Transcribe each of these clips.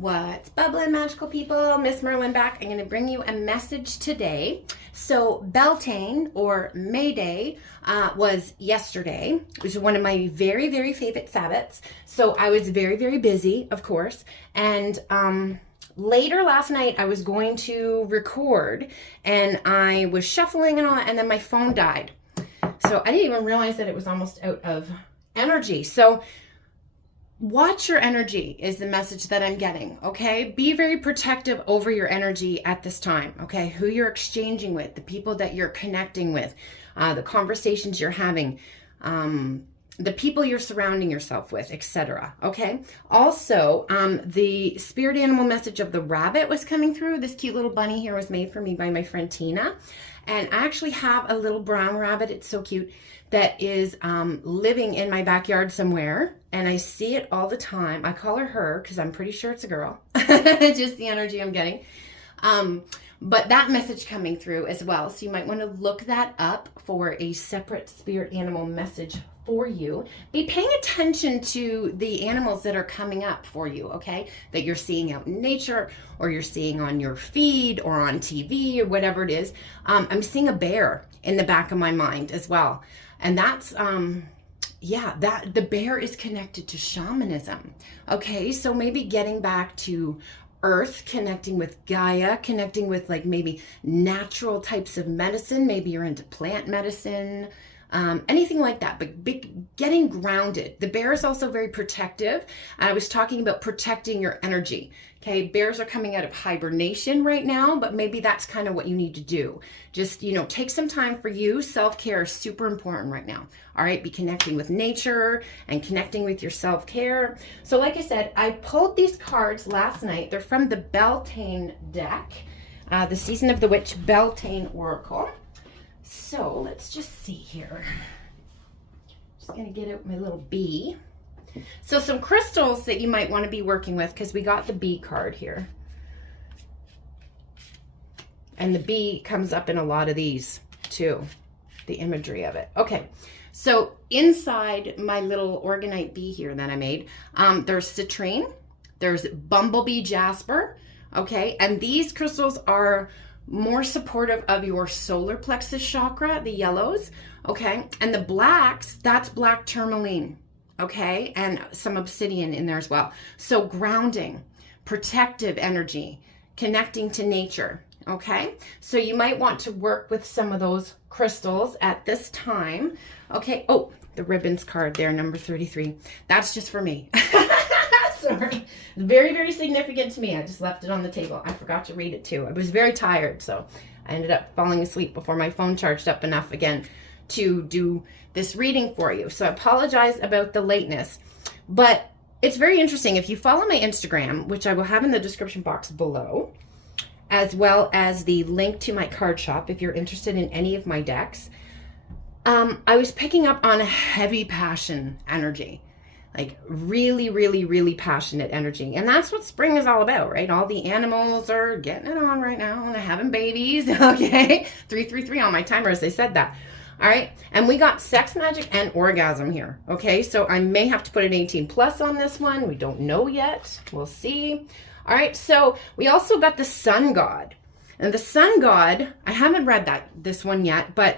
What's bubbling, magical people? MsMerlin back. I'm going to bring you a message today. So Beltane or May Day was yesterday, which is one of my very, very favorite Sabbats. So I was very, very busy, of course. And later last night, I was going to record and I was shuffling and all that, and then my phone died. So I didn't even realize that it was almost out of energy. So watch your energy is the message that I'm getting, okay? Be very protective over your energy at this time, okay? Who you're exchanging with, the people that you're connecting with, the conversations you're having, the people you're surrounding yourself with, etc. Okay? Also, the spirit animal message of the rabbit was coming through. This cute little bunny here was made for me by my friend Tina. And I actually have a little brown rabbit. It's so cute. That is living in my backyard somewhere. And I see it all the time. I call her because I'm pretty sure it's a girl. Just the energy I'm getting. But that message coming through as well. So you might want to look that up for a separate spirit animal message for you. Be paying attention to the animals that are coming up for you, okay? That you're seeing out in nature, or you're seeing on your feed or on TV or whatever it is. I'm seeing a bear in the back of my mind as well. And that's, that the bear is connected to shamanism. Okay, so maybe getting back to earth, connecting with Gaia, connecting with like maybe natural types of medicine. Maybe you're into plant medicine, anything like that, but getting grounded. The bear is also very protective. I was talking about protecting your energy. Okay, bears are coming out of hibernation right now, but maybe that's kind of what you need to do. Just, take some time for you. Self-care is super important right now. All right, be connecting with nature and connecting with your self-care. So like I said, I pulled these cards last night. They're from the Beltane deck, the Season of the Witch Beltane Oracle. So let's just see here. Just gonna get out my little bee. So some crystals that you might want to be working with, because we got the bee card here. And the bee comes up in a lot of these too, the imagery of it. Okay, so inside my little organite bee here that I made, there's citrine, there's bumblebee jasper, okay? And these crystals are more supportive of your solar plexus chakra, the yellows, okay? And the blacks, that's black tourmaline, okay? And some obsidian in there as well. So grounding, protective energy, connecting to nature, okay? So you might want to work with some of those crystals at this time, okay? Oh, the ribbons card there, number 33. That's just for me. Sorry. Very, very significant to me. I just left it on the table. I forgot to read it too. I was very tired, so I ended up falling asleep before my phone charged up enough again to do this reading for you. So I apologize about the lateness, but it's very interesting. If you follow my Instagram, which I will have in the description box below, as well as the link to my card shop if you're interested in any of my decks, I was picking up on a heavy passion energy. Like really, really, really passionate energy. And that's what spring is all about, right? All the animals are getting it on right now and they're having babies, okay? 333 on my timer as they said that. All right, and we got sex, magic, and orgasm here, okay? So I may have to put an 18 plus on this one. We don't know yet. We'll see. All right, so we also got the sun god. And the sun god, I haven't read this one yet, but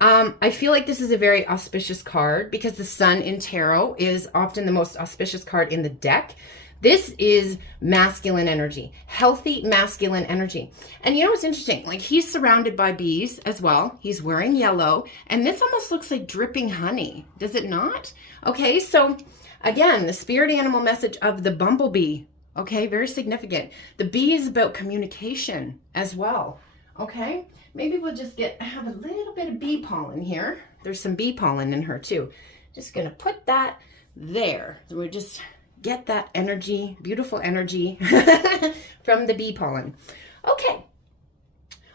I feel like this is a very auspicious card because the sun in tarot is often the most auspicious card in the deck. This is masculine energy, healthy masculine energy. And you know what's interesting? Like he's surrounded by bees as well. He's wearing yellow, and this almost looks like dripping honey. Does it not? Okay, so again, the spirit animal message of the bumblebee. Okay, very significant. The bee is about communication as well. Okay, maybe we'll just have a little bit of bee pollen here. There's some bee pollen in her too. Just gonna put that there. So we'll just get that energy, beautiful energy from the bee pollen. Okay,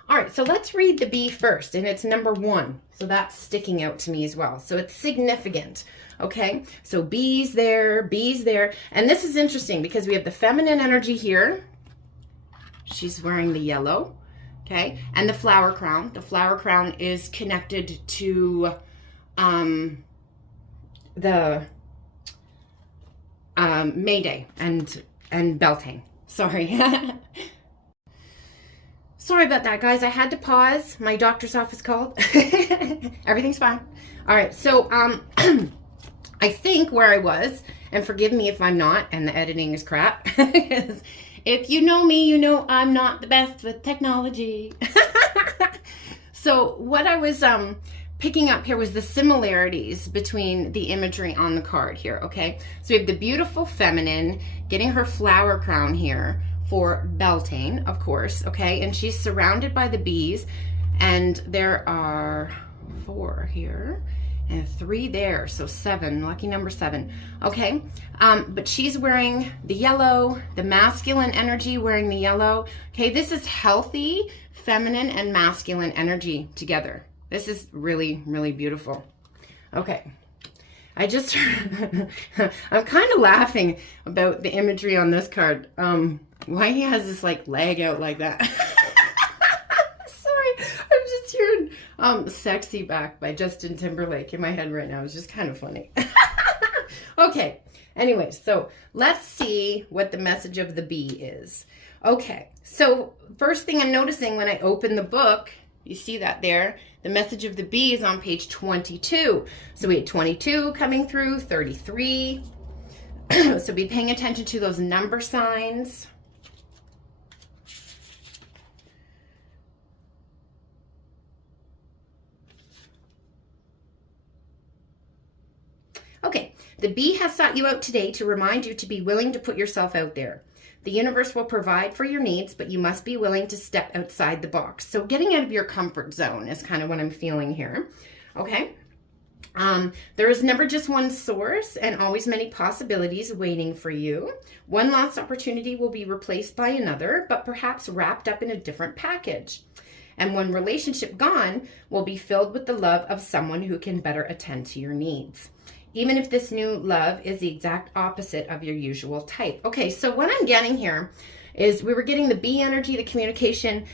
all right, so let's read the bee first, and it's number 1. So that's sticking out to me as well. So it's significant, okay? So bees there, and this is interesting because we have the feminine energy here. She's wearing the yellow. Okay, and the flower crown. The flower crown is connected to the May Day and Beltane. Sorry. Sorry about that, guys. I had to pause. My doctor's office called. Everything's fine. All right, so I think where I was, and forgive me if I'm not, and the editing is crap, if you know me, you know I'm not the best with technology. So what I was picking up here was the similarities between the imagery on the card here, okay? So we have the beautiful feminine getting her flower crown here for Beltane, of course, okay? And she's surrounded by the bees, and there are 4 here and 3 there, so 7, lucky number 7, okay? But she's wearing the yellow, the masculine energy wearing the yellow, okay? This is healthy, feminine, and masculine energy together. This is really, really beautiful. Okay, I just, I'm kind of laughing about the imagery on this card. Why he has this like leg out like that. Sorry, I'm just hearing Sexy Back by Justin Timberlake in my head right now. It's just kind of funny. Okay, anyway, so let's see what the message of the bee is. Okay, so first thing I'm noticing when I open the book, you see that there, the message of the bee is on page 22. So we had 22 coming through, 33. So be paying attention to those number signs. Okay, the bee has sought you out today to remind you to be willing to put yourself out there. The universe will provide for your needs, but you must be willing to step outside the box. So getting out of your comfort zone is kind of what I'm feeling here. Okay. There is never just one source and always many possibilities waiting for you. One lost opportunity will be replaced by another, but perhaps wrapped up in a different package. And one relationship gone will be filled with the love of someone who can better attend to your needs, even if this new love is the exact opposite of your usual type. Okay, so what I'm getting here is we were getting the bee energy, the communication.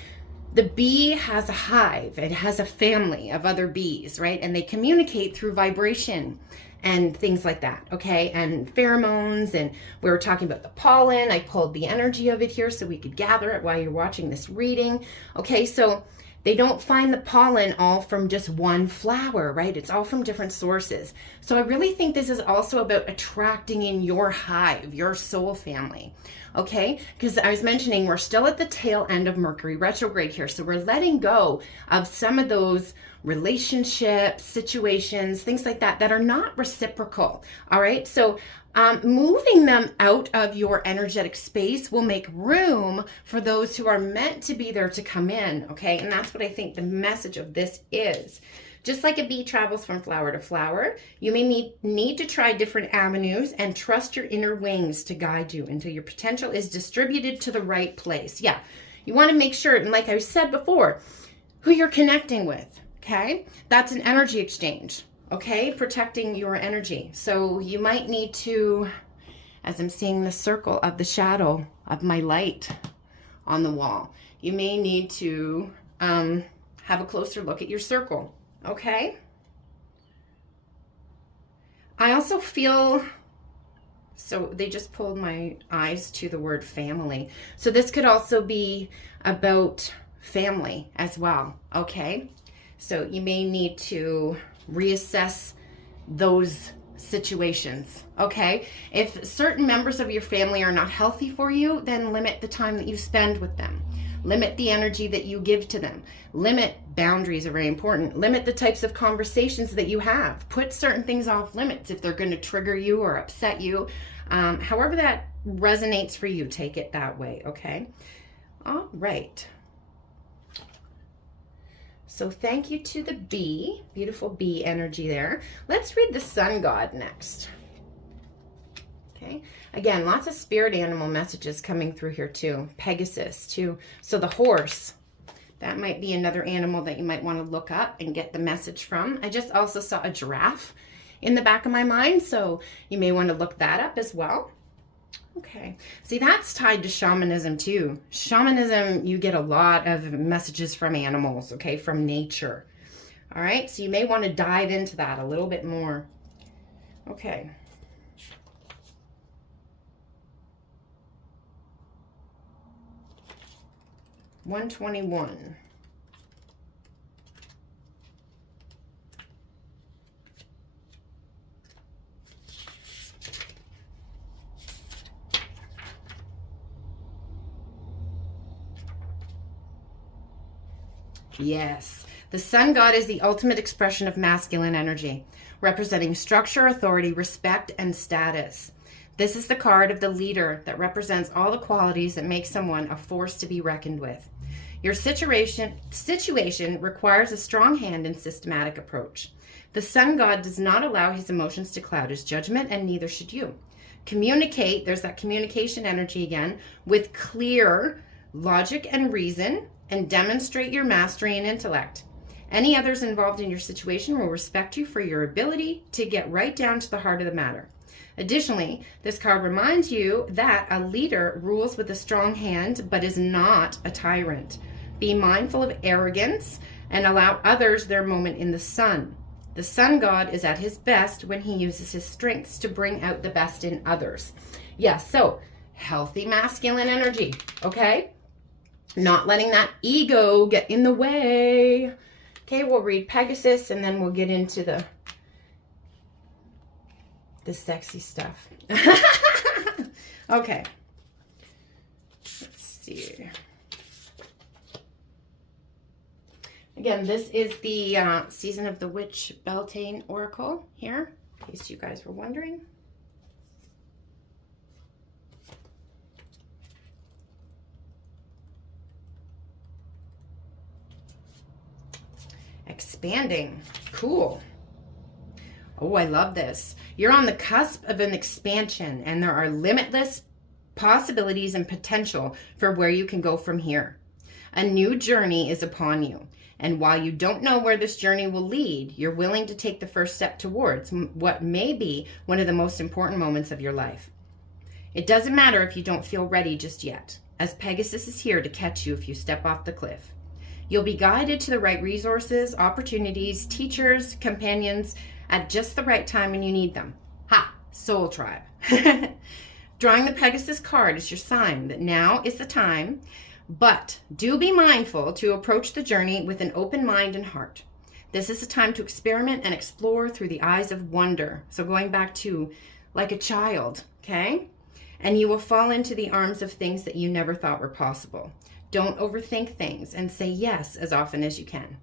The bee has a hive. It has a family of other bees, right? And they communicate through vibration and things like that, okay? And pheromones, and we were talking about the pollen. I pulled the energy of it here so we could gather it while you're watching this reading. Okay, so they don't find the pollen all from just one flower, right? It's all from different sources. So I really think this is also about attracting in your hive, your soul family, okay? Because I was mentioning we're still at the tail end of Mercury retrograde here. So we're letting go of some of those relationships, situations, things like that, that are not reciprocal, all right? So moving them out of your energetic space will make room for those who are meant to be there to come in, okay? And that's what I think the message of this is. Just like a bee travels from flower to flower, you may need to try different avenues and trust your inner wings to guide you until your potential is distributed to the right place. Yeah, you want to make sure, and like I said before, who you're connecting with, okay? That's an energy exchange. Okay, protecting your energy. So you might need to, as I'm seeing the circle of the shadow of my light on the wall, you may need to have a closer look at your circle. Okay. I also feel, so they just pulled my eyes to the word family. So this could also be about family as well. Okay. So you may need to reassess those situations, okay? If certain members of your family are not healthy for you, then limit the time that you spend with them. Limit the energy that you give to them. Limit, boundaries are very important. Limit the types of conversations that you have. Put certain things off limits if they're going to trigger you or upset you. However that resonates for you, take it that way, okay? All right. So thank you to the bee, beautiful bee energy there. Let's read the sun god next. Okay, again, lots of spirit animal messages coming through here too. Pegasus too. So the horse, that might be another animal that you might want to look up and get the message from. I just also saw a giraffe in the back of my mind, so you may want to look that up as well. Okay, see, that's tied to shamanism too. Shamanism, you get a lot of messages from animals, okay, from nature. All right, so you may want to dive into that a little bit more. Okay. 121. Yes, the sun god is the ultimate expression of masculine energy, representing structure, authority, respect, and status. This is the card of the leader that represents all the qualities that make someone a force to be reckoned with. Your situation requires a strong hand and systematic approach. The sun god does not allow his emotions to cloud his judgment, and neither should you. Communicate, there's that communication energy again, with clear logic and reason, and demonstrate your mastery and intellect. Any others involved in your situation will respect you for your ability to get right down to the heart of the matter. Additionally, this card reminds you that a leader rules with a strong hand but is not a tyrant. Be mindful of arrogance and allow others their moment in the sun. The sun god is at his best when he uses his strengths to bring out the best in others. Yes, so healthy masculine energy, okay? Not letting that ego get in the way. Okay, we'll read Pegasus and then we'll get into the sexy stuff. Okay. Let's see. Again, this is the Season of the Witch Beltane Oracle here, in case you guys were wondering. Expanding. Cool. Oh, I love this. You're on the cusp of an expansion, and there are limitless possibilities and potential for where you can go from here. A new journey is upon you, and while you don't know where this journey will lead, you're willing to take the first step towards what may be one of the most important moments of your life. It doesn't matter if you don't feel ready just yet, as Pegasus is here to catch you if you step off the cliff. You'll be guided to the right resources, opportunities, teachers, companions at just the right time when you need them. Ha! Soul Tribe. Drawing the Pegasus card is your sign that now is the time, but do be mindful to approach the journey with an open mind and heart. This is a time to experiment and explore through the eyes of wonder. So going back to like a child, okay? And you will fall into the arms of things that you never thought were possible. Don't overthink things and say yes as often as you can.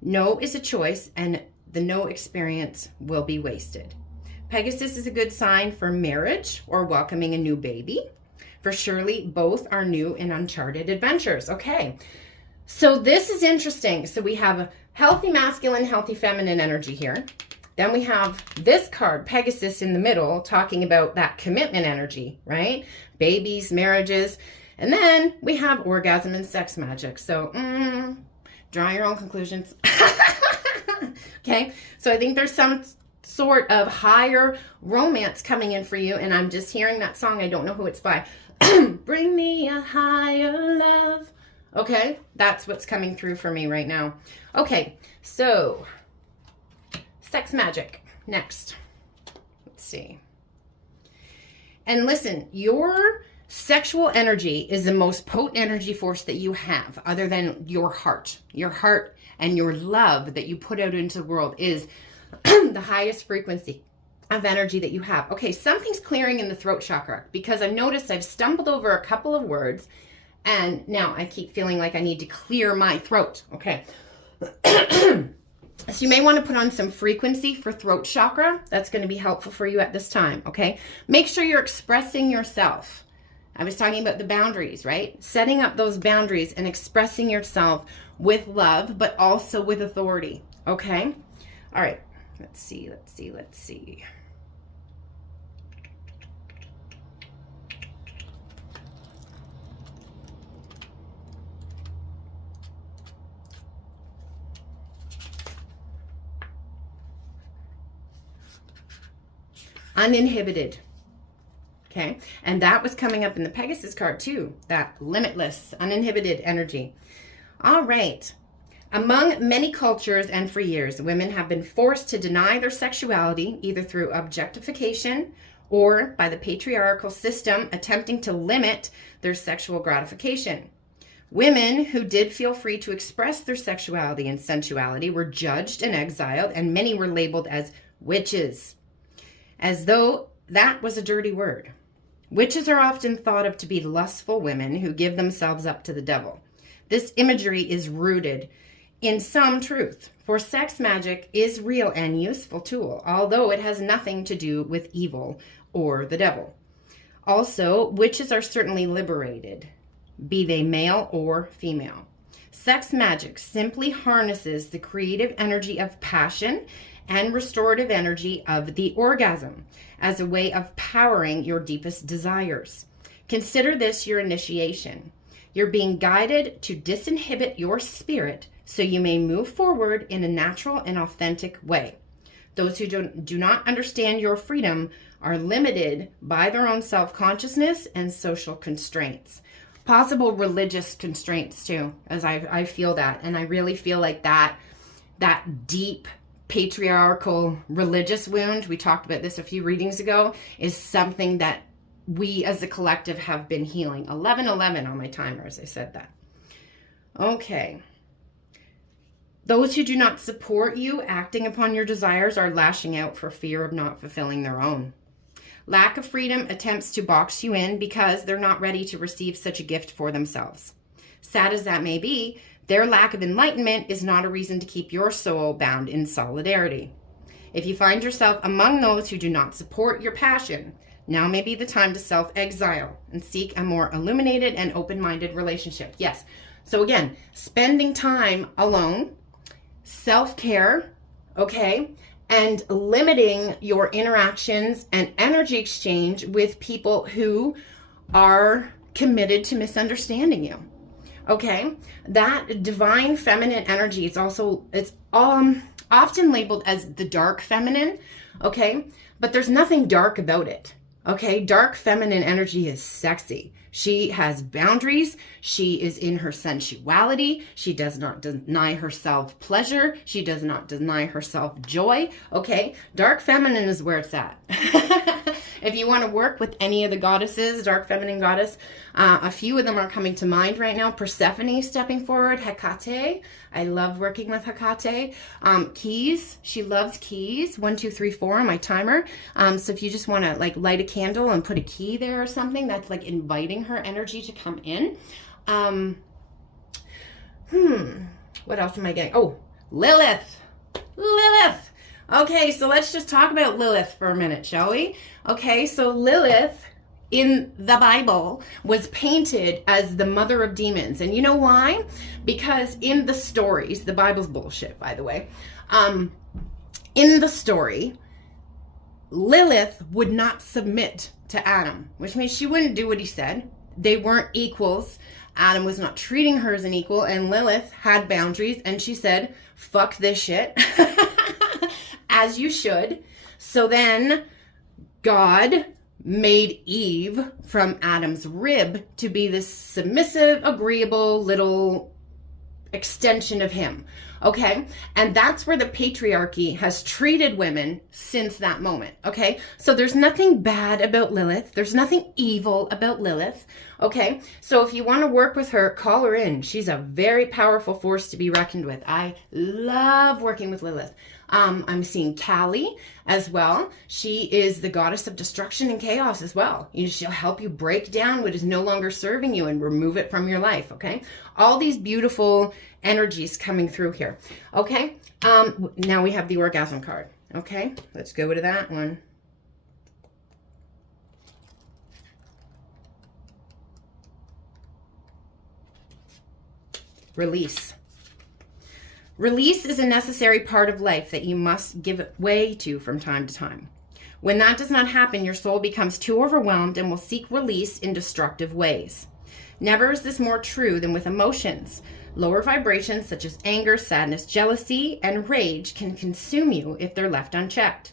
No is a choice, and the no experience will be wasted. Pegasus is a good sign for marriage or welcoming a new baby. For surely both are new and uncharted adventures. Okay, so this is interesting. So we have a healthy masculine, healthy feminine energy here. Then we have this card, Pegasus, in the middle, talking about that commitment energy, right? Babies, marriages. And then we have orgasm and sex magic. So draw your own conclusions. Okay, so I think there's some sort of higher romance coming in for you. And I'm just hearing that song. I don't know who it's by. Bring me a higher love. Okay, that's what's coming through for me right now. Okay, so sex magic next. Let's see. And listen, your sexual energy is the most potent energy force that you have, other than your heart. Your heart and your love that you put out into the world is the highest frequency of energy that you have. Okay, something's clearing in the throat chakra, because I've noticed I've stumbled over a couple of words and now I keep feeling like I need to clear my throat. Okay. So you may want to put on some frequency for throat chakra. That's going to be helpful for you at this time. Okay. Make sure you're expressing yourself. I was talking about the boundaries, right? Setting up those boundaries and expressing yourself with love, but also with authority. Okay. All right. Let's see. Uninhibited. Okay, and that was coming up in the Pegasus card too, that limitless, uninhibited energy. All right. Among many cultures and for years, women have been forced to deny their sexuality, either through objectification or by the patriarchal system attempting to limit their sexual gratification. Women who did feel free to express their sexuality and sensuality were judged and exiled, and many were labeled as witches, as though that was a dirty word. Witches are often thought of to be lustful women who give themselves up to the devil. This imagery is rooted in some truth, for sex magic is real and useful tool, although it has nothing to do with evil or the devil. Also, witches are certainly liberated, be they male or female. Sex magic simply harnesses the creative energy of passion and restorative energy of the orgasm as a way of powering your deepest desires. Consider this your initiation. You're being guided to disinhibit your spirit so you may move forward in a natural and authentic way. Those who do not understand your freedom are limited by their own self-consciousness and social constraints. Possible religious constraints too, as I feel that. And I really feel like that deep patriarchal religious wound, we talked about this a few readings ago, is something that we as a collective have been healing. 11:11 on my timer as I said that. Okay. Those who do not support you acting upon your desires are lashing out for fear of not fulfilling their own. Lack of freedom attempts to box you in because they're not ready to receive such a gift for themselves. Sad as that may be, their lack of enlightenment is not a reason to keep your soul bound in solidarity. If you find yourself among those who do not support your passion, now may be the time to self-exile and seek a more illuminated and open-minded relationship. Yes. So again, spending time alone, self-care, okay, and limiting your interactions and energy exchange with people who are committed to misunderstanding you. Okay, that divine feminine energy, it's often labeled as the dark feminine, okay, but there's nothing dark about it. Okay, dark feminine energy is sexy. She has boundaries. She is in her sensuality. She does not deny herself pleasure. She does not deny herself joy. Okay, dark feminine is where it's at. If you want to work with any of the goddesses, dark feminine goddess, a few of them are coming to mind right now. Persephone stepping forward. Hecate. I love working with Hecate. Keys. She loves keys. 1, 2, 3, 4 on my timer. So if you just want to like light a candle and put a key there or something, that's like inviting her energy to come in. What else am I getting? Oh, Lilith. Lilith. Okay, so let's just talk about Lilith for a minute, shall we? Okay, so Lilith in the Bible was painted as the mother of demons. And you know why? Because in the stories, the Bible's bullshit, by the way. In the story, Lilith would not submit to Adam, which means she wouldn't do what he said. They weren't equals. Adam was not treating her as an equal, and Lilith had boundaries, and she said, fuck this shit. As you should. So then God made Eve from Adam's rib to be this submissive, agreeable little extension of him. Okay? And that's where the patriarchy has treated women since that moment. Okay? So there's nothing bad about Lilith. There's nothing evil about Lilith. Okay? So if you want to work with her, call her in. She's a very powerful force to be reckoned with. I love working with Lilith. I'm seeing Kali as well. She is the goddess of destruction and chaos as well. She'll help you break down what is no longer serving you and remove it from your life, okay? All these beautiful energies coming through here, okay? Now we have the orgasm card, okay? Let's go to that one. Release. Release is a necessary part of life that you must give way to from time to time. When that does not happen, your soul becomes too overwhelmed and will seek release in destructive ways. Never is this more true than with emotions. Lower vibrations such as anger, sadness, jealousy, and rage can consume you if they're left unchecked.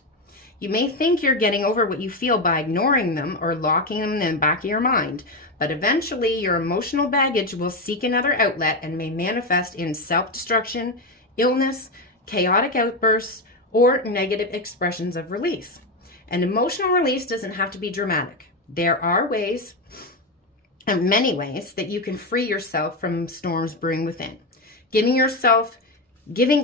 You may think you're getting over what you feel by ignoring them or locking them in the back of your mind, but eventually your emotional baggage will seek another outlet and may manifest in self-destruction, illness, chaotic outbursts, or negative expressions of release. An emotional release doesn't have to be dramatic. There are ways in many ways that you can free yourself from storms brewing within. Giving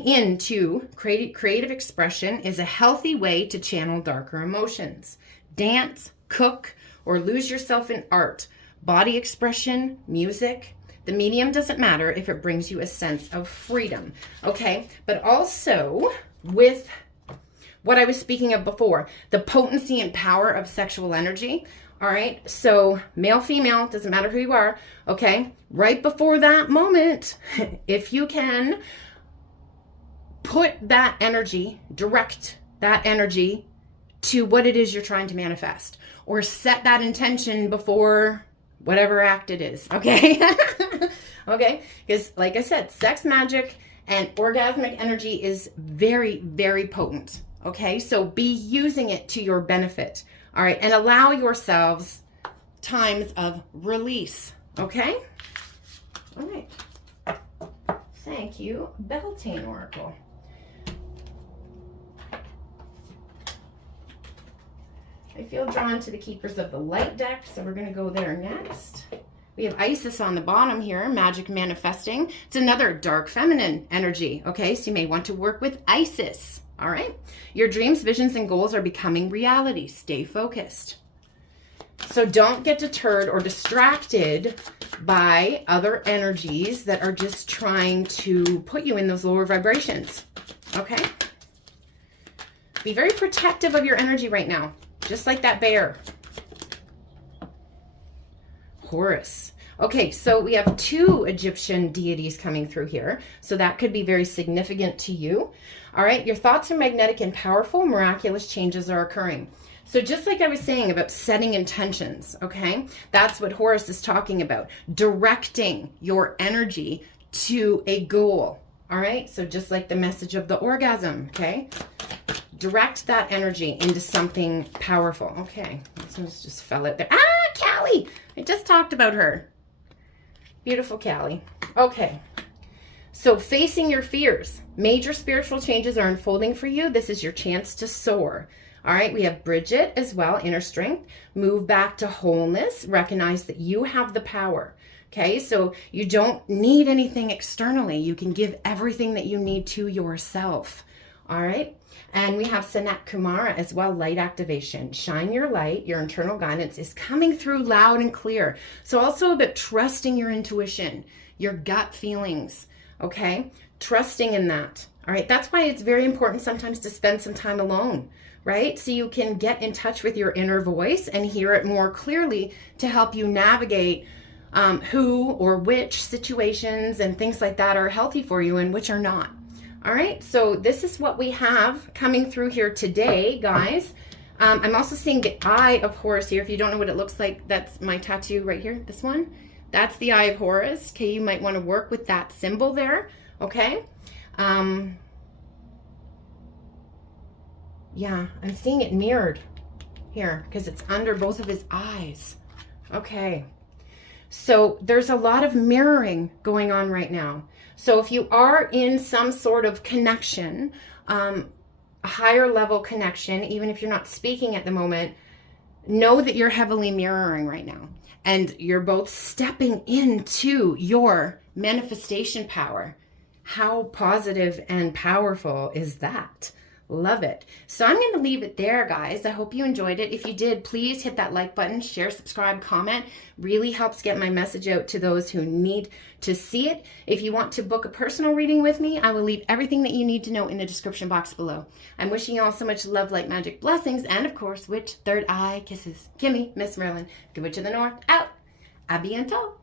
in to creative expression is a healthy way to channel darker emotions. Dance, cook, or lose yourself in art, body expression, music. The medium doesn't matter if it brings you a sense of freedom, okay? But also with what I was speaking of before, the potency and power of sexual energy, all right? So male, female, doesn't matter who you are, okay? Right before that moment, if you can, put that energy, direct that energy to what it is you're trying to manifest, or set that intention before whatever act it is, okay? Okay, because like I said, sex magic and orgasmic energy is very, very potent, okay? So be using it to your benefit, all right? And allow yourselves times of release, okay? All right. Thank you, Beltane Oracle. I feel drawn to the Keepers of the Light deck, so we're going to go there next. We have Isis on the bottom here, Magic Manifesting. It's another dark feminine energy, okay? So you may want to work with Isis, all right? Your dreams, visions, and goals are becoming reality. Stay focused. So don't get deterred or distracted by other energies that are just trying to put you in those lower vibrations, okay? Be very protective of your energy right now. Just like that bear. Horus. Okay, so we have 2 Egyptian deities coming through here. So that could be very significant to you. All right, your thoughts are magnetic and powerful. Miraculous changes are occurring. So just like I was saying about setting intentions, okay? That's what Horus is talking about. Directing your energy to a goal. All right, so just like the message of the orgasm, okay? Direct that energy into something powerful. Okay, this one just fell out there. Ah, Callie! I just talked about her. Beautiful Callie. Okay, so facing your fears. Major spiritual changes are unfolding for you. This is your chance to soar. All right, we have Bridget as well, inner strength. Move back to wholeness. Recognize that you have the power. Okay, so you don't need anything externally. You can give everything that you need to yourself. All right. And we have Sanat Kumara as well, light activation. Shine your light. Your internal guidance is coming through loud and clear. So also about trusting your intuition, your gut feelings, okay? Trusting in that, all right? That's why it's very important sometimes to spend some time alone, right? So you can get in touch with your inner voice and hear it more clearly to help you navigate who or which situations and things like that are healthy for you and which are not. All right, so this is what we have coming through here today, guys. I'm also seeing the Eye of Horus here. If you don't know what it looks like, that's my tattoo right here, this one. That's the Eye of Horus. Okay, you might want to work with that symbol there, okay? Yeah, I'm seeing it mirrored here because it's under both of his eyes. Okay, so there's a lot of mirroring going on right now. So if you are in some sort of connection, a higher level connection, even if you're not speaking at the moment, know that you're heavily mirroring right now. And you're both stepping into your manifestation power. How positive and powerful is that? Love it. So I'm going to leave it there, guys. I hope you enjoyed it. If you did, please hit that like button, share, subscribe, comment. Really helps get my message out to those who need to see it. If you want to book a personal reading with me, I will leave everything that you need to know in the description box below. I'm wishing you all so much love, light, magic, blessings, and of course, witch, third eye kisses. Kimmy, MsMerlin, Good Witch of the North, out. A bientôt.